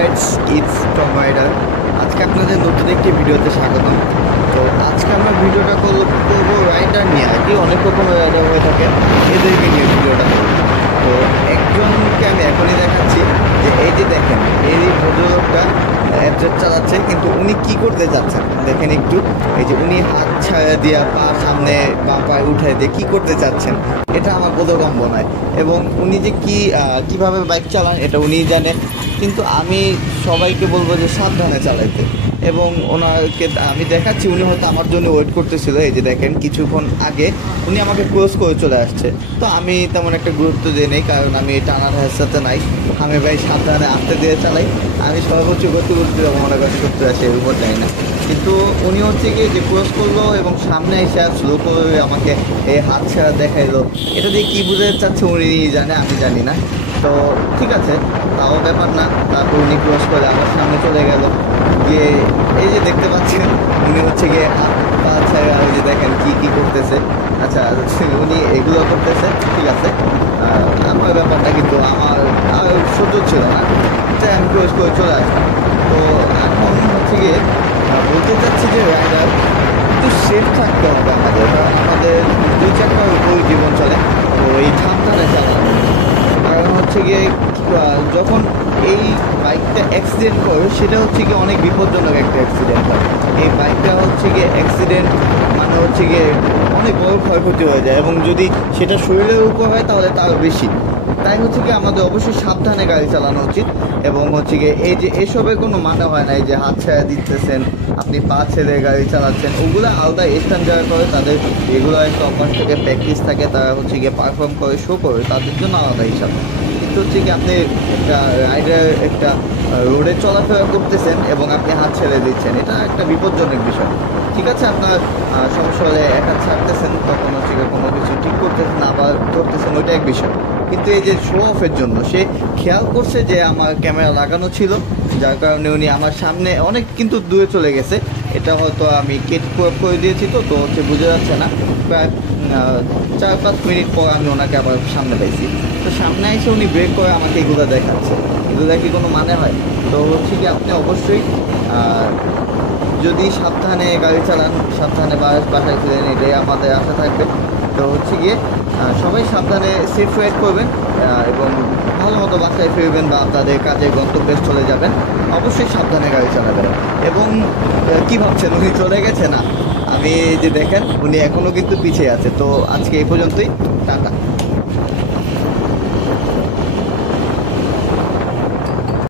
Friends, it's Tom rider. আজকে আপনাদের নতুন একটি ভিডিওতে স্বাগতম। তো আজকে আমরা ভিডিওটা করবো রাইডার নিয়ে। আর কি অনেক রকমের রাইডার হয়ে থাকে, এদেরকে নিয়ে ভিডিওটা করবো। তো একজনকে আমি এখনই দেখাচ্ছি যে এই যে দেখেন, এই ভদ্রলোকটা অ্যাড্রেস চালাচ্ছে, কিন্তু উনি কি করতে যাচ্ছেন দেখেন একটু। এই যে উনি হাত ছাড়া দিয়া পা সামনে বা পায়ে উঠে দিয়ে কী করতে চাচ্ছেন, এটা আমার বোধগম্য নয়। এবং উনি যে কীভাবে বাইক চালান এটা উনিই জানে, কিন্তু আমি সবাইকে বলবো যে সাবধানে চালাইতে। এবং ওনাকে আমি দেখাচ্ছি, উনি হয়তো আমার জন্য ওয়েট করতেছিল। এই যে দেখেন, কিছুক্ষণ আগে উনি আমাকে ক্রস করে চলে আসছে। তো আমি তেমন একটা গুরুত্ব দিই নেই, কারণ আমি টানার সাথে নাই। আমি ভাই সাবধানে আসতে দিয়ে চালাই। আমি সর্বোচ্চ গতি করতে মনে করি 70-80 এর উপর যাই না। কিন্তু উনি হচ্ছে গিয়ে যে ক্রস করলো এবং সামনে এসে স্লো করে আমাকে এই হাত ছাড়া দেখাইলো। এটা দিয়ে কী বুঝাতে চাচ্ছে উনি জানে, আমি জানি না। তো ঠিক আছে, তাও ব্যাপার না। তারপর উনি ক্রস করে আমার সামনে চলে গেল গিয়ে, এই যে দেখতে পাচ্ছেন উনি হচ্ছে গিয়ে হাত পা ছাড়া ওই যে দেখেন কি করতেছে। আচ্ছা, উনি এগুলো করতেছে, ঠিক আছে। আমার ব্যাপারটা কিন্তু আমার সহ্য ছিল না, তাই আমি ক্রস করে চলে আসলাম। তো এখন হচ্ছে গিয়ে বলতে চাচ্ছি যে রাইডার একটু সেফ থাকতে হবে আমাদের। আমাদের দুই চাকার উপর জীবন চলে, তো এই সাবধানে চালানো। কারণ হচ্ছে গিয়ে যখন এই বাইকটা অ্যাক্সিডেন্ট করে, সেটা হচ্ছে গিয়ে অনেক বিপজ্জনক একটা অ্যাক্সিডেন্ট হয়। এই বাইকটা হচ্ছে গিয়ে অ্যাক্সিডেন্ট মানে হচ্ছে গিয়ে অনেক বড় ক্ষয়ক্ষতি হয়ে যায়, এবং যদি সেটা শরীরের উপর হয় তাহলে তারও বেশি। তাই হচ্ছে গিয়ে আমাদের অবশ্যই সাবধানে গাড়ি চালানো উচিত। এবং হচ্ছে গিয়ে এই যে এসবের কোনো মানে হয় না, এই যে হাত ছেড়ে দিতেছেন, আপনি পা ছেড়ে গাড়ি চালাচ্ছেন, ওগুলো আলাদা স্ট্যান্ড যারা করে তাদের এগুলো একটা অভ্যাস থেকে প্র্যাকটিস থাকে, তারা হচ্ছে গিয়ে পারফর্ম করে শো করে, তাদের জন্য আলাদা হিসাব। কিন্তু হচ্ছে কি আপনি একটা রাইডার একটা রোডে চলাফেরা করতেছেন এবং আপনি হাত ছেড়ে দিচ্ছেন, এটা একটা বিপজ্জনক বিষয়। ঠিক আছে, আপনার সমস্যা হলে এক হাত ছাড়তেছেন, তখন হচ্ছে গিয়ে কোনো কিছু ঠিক করতেছেন, আবার ধরতেছেন, ওইটা এক বিষয়। কিন্তু এই যে শো অফের জন্য সে খেয়াল করছে যে আমার ক্যামেরা লাগানো ছিল, যার কারণে উনি আমার সামনে অনেক কিন্তু দূরে চলে গেছে। এটা হয়তো আমি কেট করে দিয়েছি, তো হচ্ছে বুঝে যাচ্ছে না। প্রায় 4-5 মিনিট পর আমি ওনাকে আবার সামনে পাইছি। তো সামনে এসে উনি ব্রেক করে আমাকে এগুলো দেখাচ্ছে, এগুলো কি কোনো মানে হয়? তো হচ্ছে কি আপনি অবশ্যই যদি সাবধানে গাড়ি চালান, সাবধানে বাসায় ফিরেন, এটাই আমাদের আশা থাকবে। তো হচ্ছে গিয়ে সবাই সাবধানে সেফ রাইড করবেন এবং ভালো মতো বাসায় ফিরবেন বা আপনাদের কাজের গন্তব্যে চলে যাবেন। অবশ্যই সাবধানে গাড়ি চালাবেন। এবং কি ভাবছেন উনি চলে গেছে? না, আমি যে দেখেন উনি এখনও কিন্তু পিছিয়ে আছে। তো আজকে এই পর্যন্তই, টাটা।